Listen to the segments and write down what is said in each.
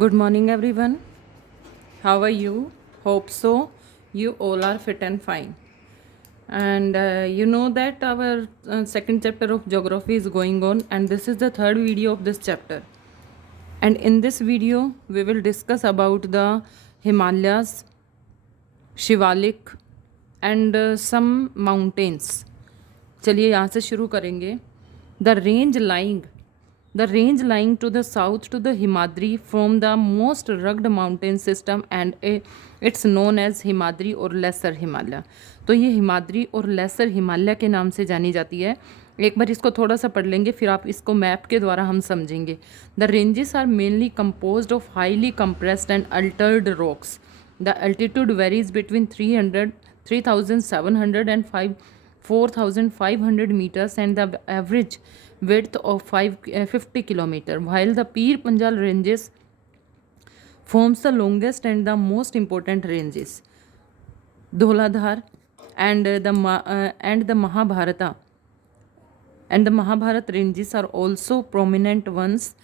Good morning, everyone. How are you? Hope so. You all are fit and fine. And you know that our second chapter of geography is going on, and this is the third video of this chapter. And in this video, we will discuss about the Himalayas, Shivalik and some mountains. चलिए यहाँ से शुरू करेंगे. The range lying to the south to the Himadri from the most rugged mountain system and it's known as Himadri और lesser Himalaya. तो ये हिमाद्री और lesser Himalaya के नाम से जानी जाती है. एक बार इसको थोड़ा सा पढ़ लेंगे, फिर आप इसको मैप के द्वारा हम समझेंगे. The ranges are mainly composed of highly compressed and altered rocks. The altitude varies between 3,700 and 4,500 meters and the average width of 50 kilometer, while the Pir Panjal ranges forms the longest and the most important ranges. Dholadhar and the Mahabharata ranges are also prominent ones.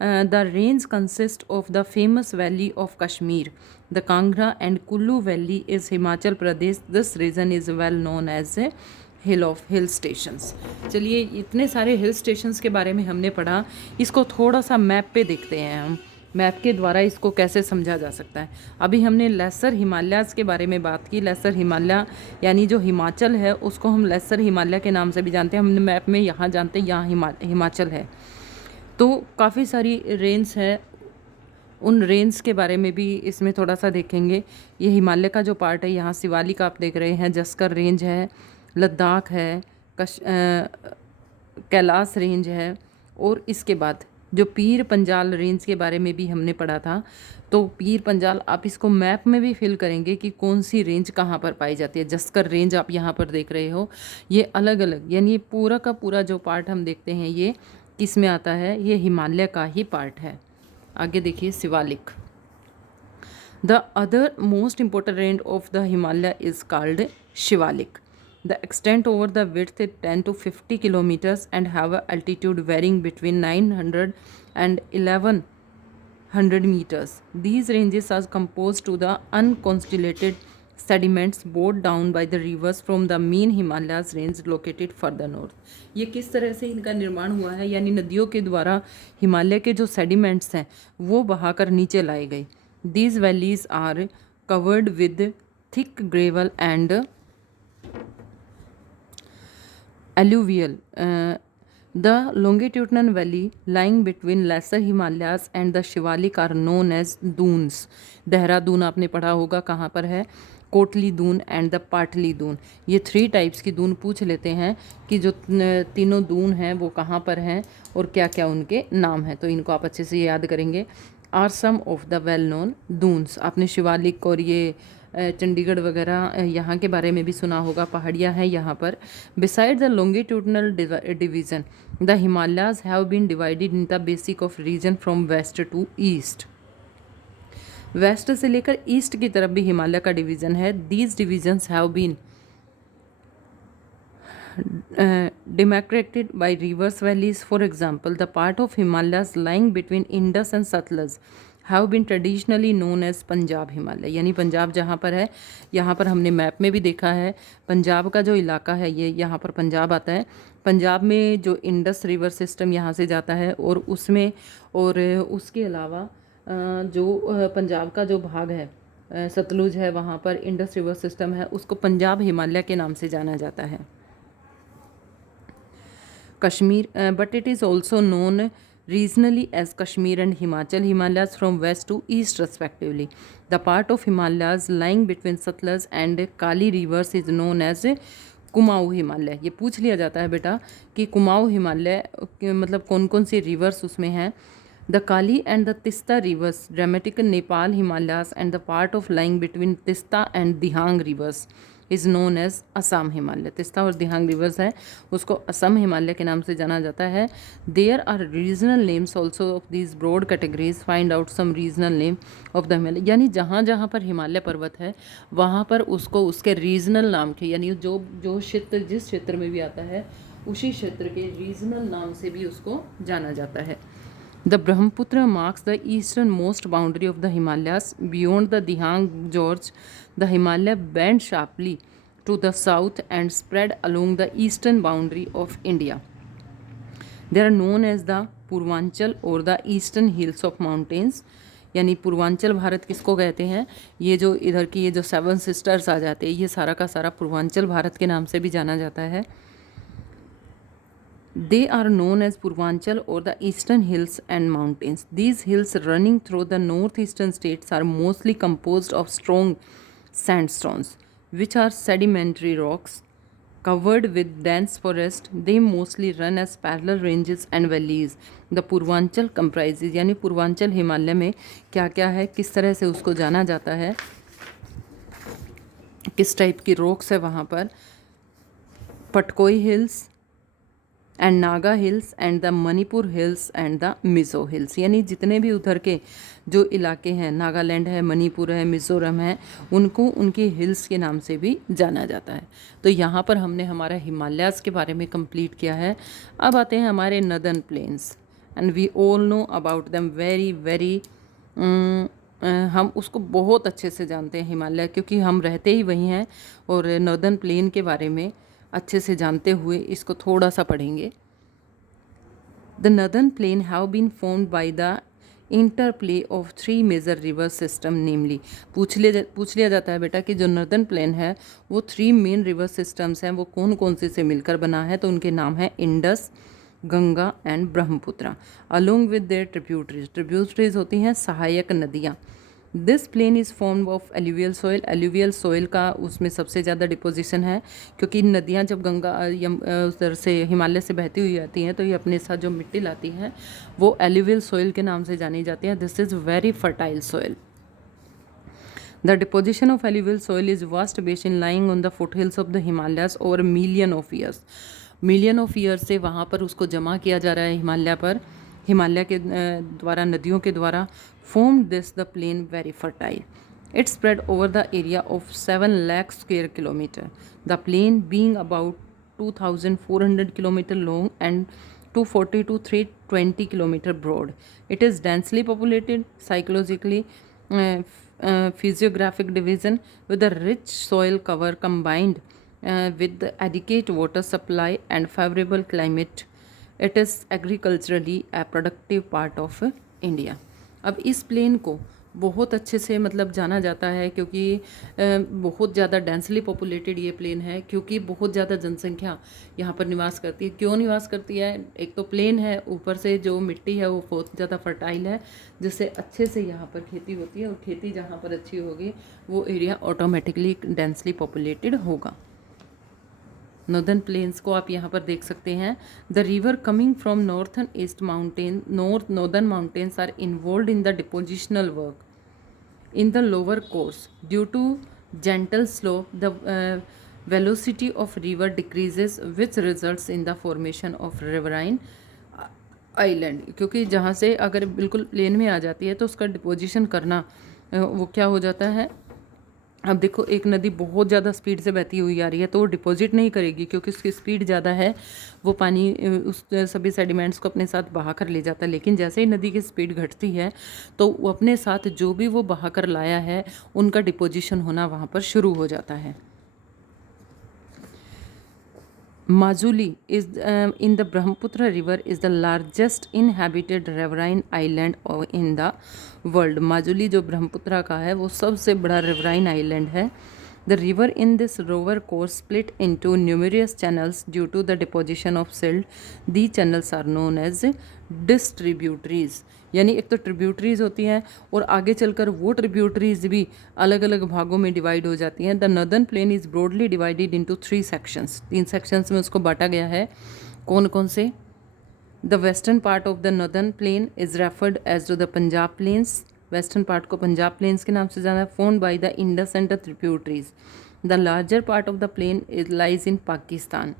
The range consists of the famous valley of Kashmir. The Kangra and Kullu valley is Himachal Pradesh. This region is well known as a hill stations. चलिए, इतने सारे hill stations के बारे में हमने पढ़ा. इसको थोड़ा सा मैप पे देखते हैं हम. मैप के द्वारा इसको कैसे समझा जा सकता है. अभी हमने लेसर हिमालयाज़ के बारे में बात की. लेसर हिमालय यानी जो हिमाचल है उसको हम लेसर हिमालय के नाम से भी जानते हैं. हमने मैप में यहाँ जानते हैं यहाँ हिमाचल है. तो काफ़ी सारी रेंज है, उन रेंज के बारे में भी इसमें थोड़ा सा देखेंगे. ये हिमालय का जो पार्ट है, यहाँ शिवालिक आप देख रहे हैं, जस्कर रेंज है, लद्दाख है, कैलाश रेंज है, और इसके बाद जो पीर पंजाल रेंज के बारे में भी हमने पढ़ा था. तो पीर पंजाल आप इसको मैप में भी फिल करेंगे कि कौन सी रेंज कहाँ पर पाई जाती है. जस्कर रेंज आप यहाँ पर देख रहे हो, ये अलग अलग, यानी पूरा का पूरा जो पार्ट हम देखते हैं ये किस में आता है, ये हिमालय का ही पार्ट है. आगे देखिए Shivalik. The other most important range of the Himalaya is called Shivalik. The extent over the width is 10 to 50 kilometers and have a altitude varying between 900 and 1100 meters. These ranges are composed to the unconstellated sediments brought down by the rivers from the main Himalayas range located further north. ये किस तरह से इनका निर्माण हुआ है, यानी नदियों के द्वारा हिमालय के जो सेडिमेंट्स हैं वो बहाकर नीचे लाए गए. These valleys are covered with thick gravel and alluvial. The longitudinal valley lying between lesser Himalayas and the Shivalik are known as dunes. Dehradun आपने पढ़ा होगा कहाँ पर है, कोटली दून एंड द पाटली दून. ये 3 टाइप्स की दून पूछ लेते हैं कि जो तीनों दून हैं वो कहाँ पर हैं और क्या क्या उनके नाम हैं. तो इनको आप अच्छे से याद करेंगे. Are some of the well known Doons. आपने शिवालिक और ये चंडीगढ़ वगैरह यहाँ के बारे में भी सुना होगा, पहाड़ियाँ हैं यहाँ पर. Beside the longitudinal division the Himalayas have been divided in the basic of region from west to east. West से लेकर ईस्ट की तरफ भी हिमालय का डिवीज़न है. These divisions have been demarcated by rivers valleys. For example, the part of Himalayas lying between Indus and Satluj have been traditionally known as Punjab Himalaya. यानी पंजाब जहाँ पर है, यहाँ पर हमने मैप में भी देखा है, पंजाब का जो इलाका है ये यहाँ पर पंजाब आता है. पंजाब में जो इंडस रिवर सिस्टम यहाँ से जाता है और उसमें और उसके अलावा जो पंजाब का जो भाग है, सतलुज है, वहाँ पर इंडस रिवर सिस्टम है, उसको पंजाब हिमालय के नाम से जाना जाता है. Kashmir, but it is also known regionally as Kashmir and Himachal Himalayas from west to east respectively. The part of Himalayas lying between Satluj and Kali rivers is known as Kumaon Himalaya. ये पूछ लिया जाता है बेटा कि कुमाऊँ हिमालय मतलब कौन कौन सी रिवर्स उसमें हैं. The Kali and the Teesta rivers dramatic Nepal Himalayas and the part of lying between Teesta and Dihang rivers is known as Assam Himalaya. Teesta और दिहांग रिवर्स है, उसको असम हिमालय के नाम से जाना जाता है. There are regional names also of these broad categories. Find out some regional name of the Himalaya. यानी जहाँ जहाँ पर हिमालय पर्वत है वहाँ पर उसको उसके रीजनल नाम के, यानी जो जो क्षेत्र जिस क्षेत्र में भी आता है उसी क्षेत्र के रीजनल नाम से भी उसको जाना जाता है. The Brahmaputra marks the easternmost boundary of the Himalayas. Beyond the Dihang Gorge, the Himalaya bend sharply to the south and spread along the eastern boundary of India. They are known as the Purvanchal और the eastern hills of mountains. यानी पूर्वांचल भारत किसको कहते हैं? ये जो इधर की ये जो 7 सिस्टर्स आ जाते हैं, ये सारा का सारा पूर्वांचल भारत के नाम से भी जाना जाता है। They are known as Purvanchal or the Eastern Hills and Mountains. These hills running through the northeastern states are mostly composed of strong sandstones, which are sedimentary rocks covered with dense forest. They mostly run as parallel ranges and valleys. The Purvanchal comprises, यानी पूर्वांचल हिमालय में क्या क्या है, किस तरह से उसको जाना जाता है, किस टाइप की रॉक्स है वहाँ पर। Patkai hills and Naga hills and the Manipur hills and the Mizo hills. यानी जितने भी उधर के जो इलाके हैं, नागालैंड है, मणिपुर है, मिज़ोरम है, उनको उनकी हिल्स के नाम से भी जाना जाता है। तो यहाँ पर हमने हमारा हिमालयाज़ के बारे में कंप्लीट किया है। अब आते हैं हमारे northern plains and we all know about them very very. हम उसको बहुत अच्छे से जानते हैं हिमालय, क्योंकि हम रहते ही वहीं हैं और नॉर्दर्न प्लेन के बारे में अच्छे से जानते हुए इसको थोड़ा सा पढ़ेंगे। The northern plain have been formed by the interplay of 3 major river system namely. पूछ लिया जाता है बेटा कि जो नॉर्दर्न प्लेन है वो 3 मेन रिवर सिस्टम्स हैं, वो कौन कौन से मिलकर बना है? तो उनके नाम है Indus, Ganga and Brahmaputra, along with their tributaries. Tributaries होती हैं सहायक नदियाँ। This plain is form of alluvial soil. Alluvial soil का उसमें सबसे ज़्यादा डिपोजिशन है, क्योंकि नदियाँ जब गंगा उधर से हिमालय से बहती हुई आती हैं तो ये अपने साथ जो मिट्टी लाती हैं वो एल्यूवियल सॉइल के नाम से जानी जाती है। This is very fertile soil. The deposition of alluvial soil is vast basin lying on the foothills of the Himalayas over million of years. Million of year से वहाँ पर उसको जमा किया जा रहा है हिमालय पर, हिमालय के द्वारा, नदियों के द्वारा। formed this the plain very fertile. It spread over the area of 7 lakh square kilometer. The plain being about 2,400 kilometer long and 240 to 320 kilometer broad. It is densely populated, psychologically, physiographic division with a rich soil cover combined with the adequate water supply and favorable climate. It is agriculturally a productive part of India. अब इस plane को बहुत अच्छे से मतलब जाना जाता है, क्योंकि बहुत ज़्यादा डेंसली पॉपुलेटेड ये प्लेन है, क्योंकि बहुत ज़्यादा जनसंख्या यहाँ पर निवास करती है। क्यों निवास करती है? एक तो प्लेन है, ऊपर से जो मिट्टी है वो बहुत ज़्यादा फर्टाइल है, जिससे अच्छे से यहाँ पर खेती होती है, और खेती जहाँ पर अच्छी होगी वो एरिया ऑटोमेटिकली डेंसली पॉपुलेटेड होगा। नॉर्दर्न प्लेन्स को आप यहाँ पर देख सकते हैं। The river coming from northern east mountain northern mountains are involve in the depositional work in the lower course due to gentle slope the velocity of river decreases which results in the formation of riverine island. क्योंकि जहाँ से अगर बिल्कुल plane में आ जाती है तो उसका डिपोजिशन करना वो क्या हो जाता है। अब देखो, एक नदी बहुत ज़्यादा स्पीड से बहती हुई आ रही है तो वो डिपॉजिट नहीं करेगी, क्योंकि उसकी स्पीड ज़्यादा है, वो पानी उस सभी सेडिमेंट्स को अपने साथ बहा कर ले जाता है। लेकिन जैसे ही नदी की स्पीड घटती है तो वो अपने साथ जो भी वो बहा कर लाया है उनका डिपोजिशन होना वहाँ पर शुरू हो जाता है। Majuli is in the Brahmaputra river is the largest inhabited riverine island in the world. Majuli जो ब्रह्मपुत्रा का है वो सबसे बड़ा riverine island है। The river in this lower course split into numerous channels due to the deposition of silt. These channels are known as distributaries. यानी एक तो ट्रिब्यूटरीज होती हैं और आगे चलकर वो ट्रिब्यूटरीज भी अलग अलग भागों में डिवाइड हो जाती हैं। The northern plain is broadly divided into 3 sections. 3 sections में उसको बांटा गया है। कौन कौन से? The western part of the northern plain is referred as to the Punjab plains. Western part को पंजाब प्लेन्स के नाम से जाना है। Formed by the Indus and the tributaries. The larger part of the plain is lies in Pakistan.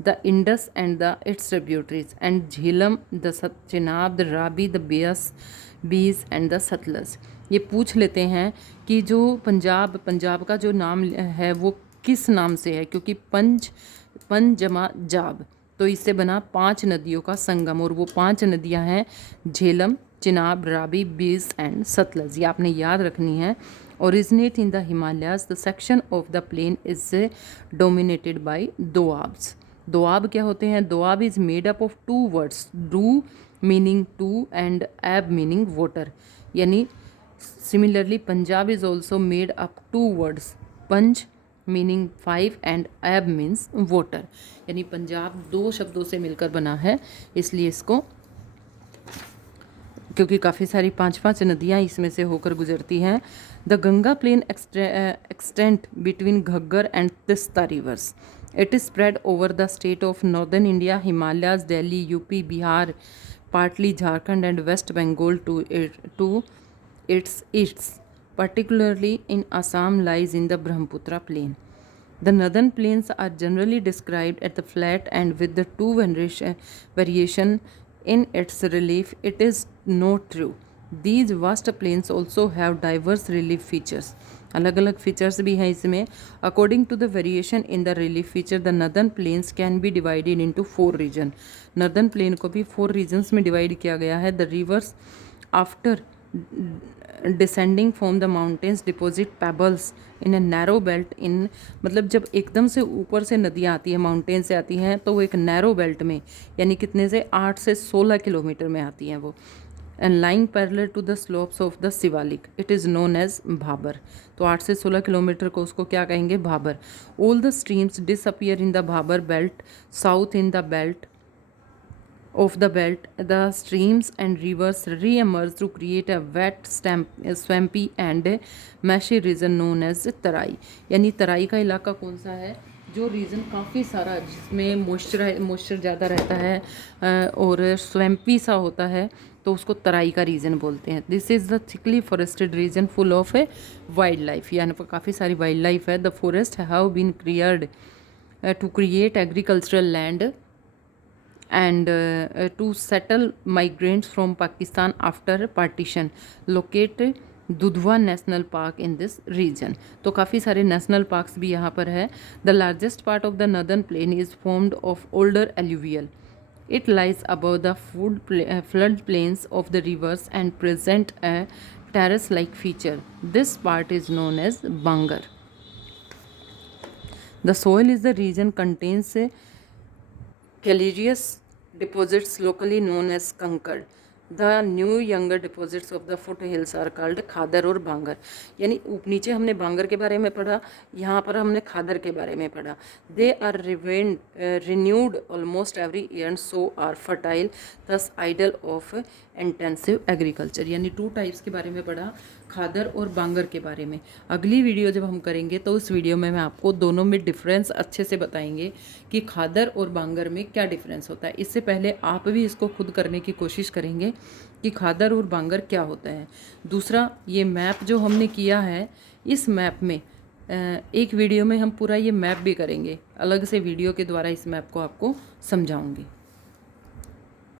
The Indus and its tributaries and Jhelum, the Chenab, the Ravi, the Beas and the Satluj। ये पूछ लेते हैं कि जो पंजाब का जो नाम है वो किस नाम से है, क्योंकि पंज जमा जाब, तो इससे बना 5 नदियों का संगम, और वो 5 नदियाँ हैं झेलम, चिनाब, रावी, बीस एंड सतलज। ये आपने याद रखनी है। Originate in the Himalayas, the section of the plain is dominated by doabs. Doab क्या होते हैं? Doab is made up of 2 words, do meaning two and ab meaning water. यानी similarly Punjab is also made up 2 words, panj meaning 5 and ab means water. यानी पंजाब 2 शब्दों से मिलकर बना है, इसलिए इसको, क्योंकि काफ़ी सारी 5-5 नदियाँ इसमें से होकर गुजरती हैं। The Ganga plain extent between Ghaggar and Teesta rivers. It is spread over the state of northern India, Himalayas, Delhi, UP, Bihar, partly Jharkhand and West Bengal to its east. Particularly in Assam lies in the Brahmaputra plain. The northern plains are generally described at the flat and with the two variation in its relief. It is not true. These vast plains also have diverse relief features. अलग अलग features भी हैं इसमें। According to the variation in the relief feature, the northern plains can be divided into 4 region. Northern plain को भी 4 regions में divide किया गया है। The rivers after descending from the mountains deposit pebbles in a narrow belt in, मतलब जब एकदम से ऊपर से नदियाँ आती हैं, माउंटेन से आती हैं, तो वो एक नैरो बेल्ट में, यानी कितने से 8 से 16 किलोमीटर में आती हैं वो, and lying parallel to the slopes of the Shivalik, it is known as Bhabar. तो 8 से 16 किलोमीटर को उसको क्या कहेंगे? Bhabar. All the streams disappear in the Bhabar belt, south in the belt of the belt, the streams and rivers re-emerge to create a wet, swampy and marshy region known as तराई। यानी तराई का इलाका कौन सा है? जो रीजन काफ़ी सारा, जिसमें मॉइस्चर ज़्यादा रहता है और स्वैम्पी सा होता है, तो उसको तराई का रीजन बोलते हैं। This is the thickly forested region full of a wild life, यानी काफ़ी सारी वाइल्ड लाइफ है। The forest have been created to create agricultural land and to settle migrants from Pakistan after partition. Locate Dudhwa national park in this region. तो काफ़ी सारे national parks भी यहाँ पर है। The largest part of the northern plain is formed of older alluvial. It lies above the flood plains of the rivers and present a terrace like feature. This part is known as Bangar. The soil is the region contains calcareous deposits locally known as कंकड़। The new younger deposits of the foothills are called खादर और बांगर। यानी नीचे हमने बांगर के बारे में पढ़ा, यहाँ पर हमने खादर के बारे में पढ़ा। They are renewed almost every year and so are fertile, thus ideal of intensive agriculture. यानी 2 टाइप्स के बारे में पढ़ा, खादर और बांगर के बारे में। अगली वीडियो जब हम करेंगे तो उस वीडियो में मैं आपको दोनों में डिफरेंस अच्छे से बताएंगे कि खादर और बांगर में क्या डिफरेंस होता है। इससे पहले आप भी इसको खुद करने की कोशिश करेंगे कि खादर और बांगर क्या होता है। दूसरा, ये मैप जो हमने किया है, इस मैप में एक वीडियो में हम पूरा ये मैप भी करेंगे, अलग से वीडियो के द्वारा इस मैप को आपको समझाऊंगी।